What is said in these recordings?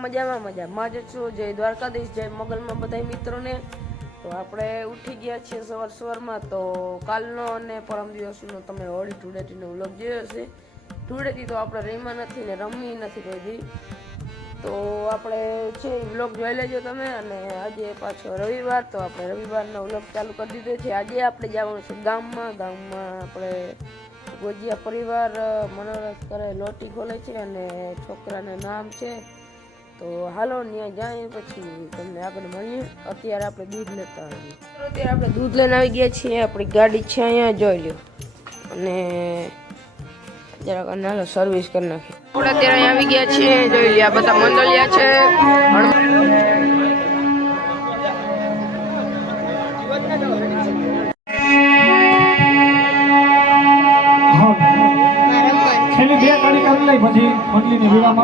મજામાં મજામાં. માજ છું જય દ્વારકાધીશ, જય મોગલમાં બધા મિત્રોને. તો આપણે ઉઠી ગયા છીએ સવાર સવારમાં. તો કાલનો અને પરમ દિવસનો તમે હોળી ધૂળેટીનો વ્લોગ જોયો હશે. ધૂળેટી તો આપણે રમ્યા નથી ને રમી નથી કોઈ તો આપણે છે વ્લોગ જોઈ લેજો તમે. અને આજે પાછો રવિવાર, તો આપણે રવિવારનો વ્લોગ ચાલુ કરી દીધો છે. આજે આપણે જવાનું છે ગામમાં. ગામમાં આપણે ગોજિયા પરિવાર મનોરથ કરે લોટી ખોલે છે અને છોકરાને નામ છે. તો હાલો ત્યાં જાય પછી તમને આગળ મળીએ. અત્યારે આપણે દૂધ લેતા આવીએ. અત્યારે આપણે દૂધ લઈને આવી ગયા છીએ. આપણી ગાડી છે અહીંયા જોઈ લ્યો. અને જરાક સર્વિસ કરી નાખી આપણે અત્યારે અહીંયા આવી ગયા છીએ. જોઈ લ્યો આ બધા મંડળિયા છે. છેલ્લી બે ગાડી કરી લઈ પછી મંડલીની વિરામ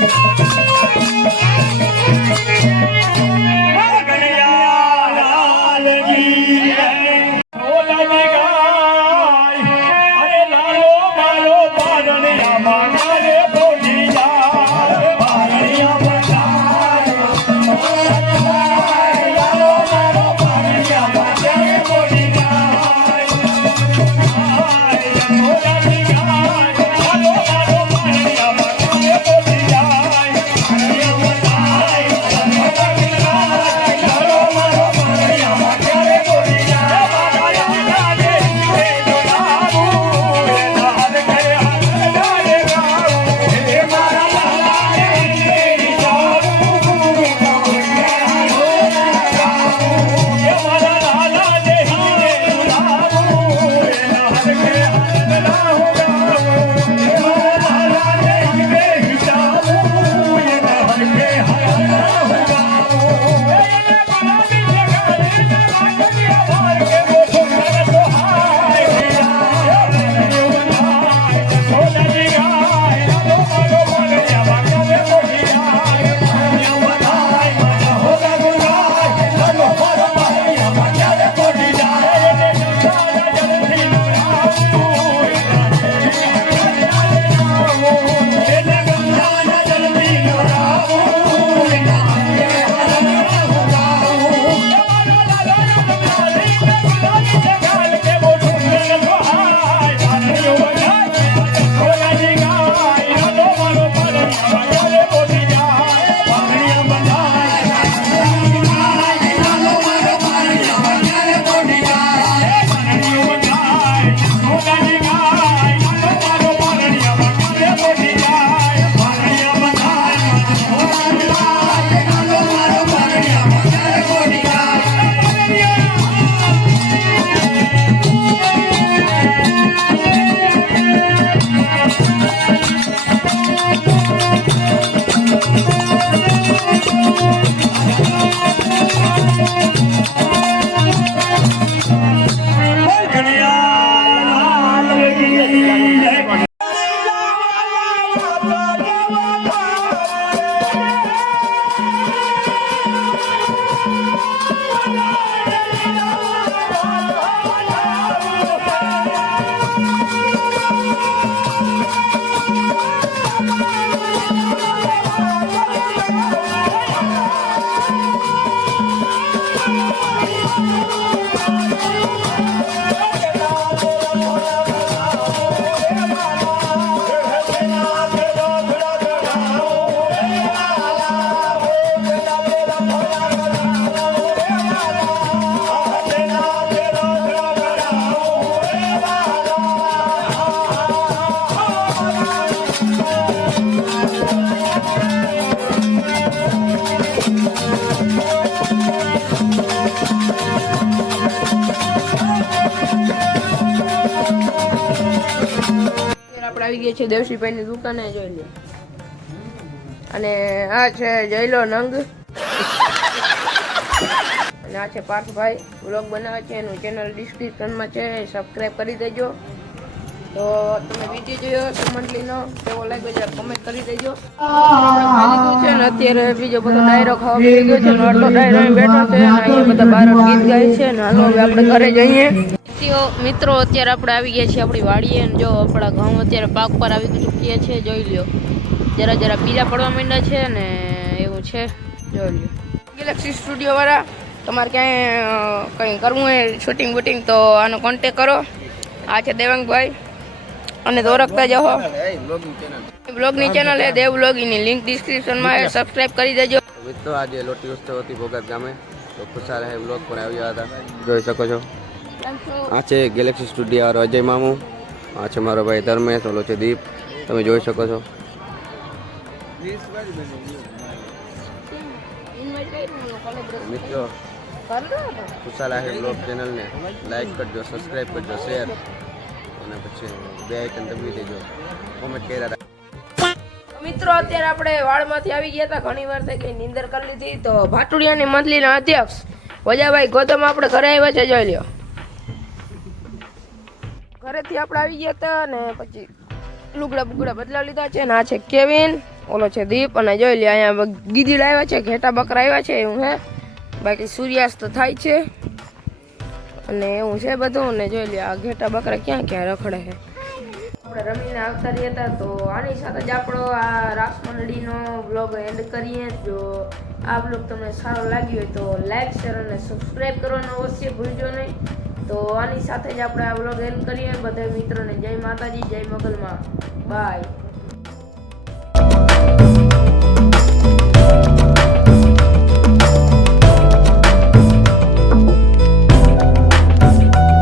Música આવી ગયા છે દેવશીભાઈની દુકાને જોઈ લો અને આ છે જયલો નંગ. અને આ છે પાર્થભાઈ વ્લોગ બનાવે છે, એનું ચેનલ ડિસ્ક્રિપ્શનમાં છે સબસ્ક્રાઈબ કરી દેજો. તો તમે વીડિયો જોયો તો મંડળીનો કેવો લાગ્યો જરા કમેન્ટ કરી દેજો. છે ને, અત્યારે બીજો બધો ડાયરો ખાવા ગયો છે ને આટલો ડાયરો બેઠો છે અહીંયા બધા બહાર ગીત ગાય છે ને, હાલો હવે આપણે ઘરે જઈએ. મિત્રો મિત્રો અત્યારે આપણે આવી ગયા છીએ આપણી વાડીએ અને જો આપણા ઘઉં અત્યારે પાક પર આવી ચૂક્યા છે જોઈ લ્યો. જરા જરા પીલા પડવા માંડ્યા છે ને એવું છે જોઈ લ્યો. ગેલેક્સી સ્ટુડિયો વાળા તમારે ક્યાંય કંઈ કરવું હોય શૂટિંગ બૂટિંગ તો આનો કોન્ટેક કરો. આ છે દેવાંગભાઈ અને દોરખતા જહો બ્લોગની ચેનલ એ દેવ બ્લોગીની લિંક ડિસ્ક્રિપ્શનમાં એ સબસ્ક્રાઇબ કરી દેજો. મિત્રો આજે લોટી ઉત્સવ હતી ભોગાત ગામે તો ખુશાલ હે બ્લોગ પણ આવ્યા હતા. જોઈ શકો છો. આ છે ગેલેક્સી સ્ટુડિયો અજય મામુ. આ છે મારો ભાઈ ધર્મેશ, ઓલો છે દીપ. તમે જોઈ શકો છો. મિત્રો, ખુશાલ આહિર બ્લોગ ચેનલને લાઈક કરજો સબસ્ક્રાઈબ કરજો શેર અને પછી બે આઇકન દબાવી દેજો. કોમેન્ટ કર્યા મિત્રો, અત્યારે આપણે વાળમાંથી આવી ગયા હતા. ઘણી વાર થઈ ગઈ નીંદર કરી લીધી. તો ભાટુડિયાની મંથલીના અધ્યક્ષ વજાભાઈ ગૌતમ આપણે ઘરે આવ્યા છે, જોઈ લ્યો. ઘરેથી આપણે આવી ગયા હતા ને પછી લુગડા બુગડા બદલાવી લીધા છે. ને આ છે કેવિન, ઓલો છે દીપ અને જોઈ લે અહીંયા ગીદી લાવ્યા છે, ઘેટા બકરા આવ્યા છે, એવું હે. બાકી સૂર્યાસ્ત થાય છે. અને એવું છે બધું. ને જોઈ લે આ ઘેટા બકરા ક્યાં ક્યાં રખડે છે. આપણે રમીને આવતા રહ્યા હતા તો આની સાથે જ આપણો આ રાસ મંડળીનો બ્લોગ એન્ડ કરીએ. જો આ બ્લોગ તમને સારો લાગ્યો હોય તો લાઈક શેર અને સબસ્ક્રાઈબ કરવાનો અવશ્ય ભૂલજો નહીં. તો આની સાથે જ આપણે આ બ્લોગ એન્ડ કરીએ. બધા મિત્રોને જય માતાજી, જય મગલમાં. બાય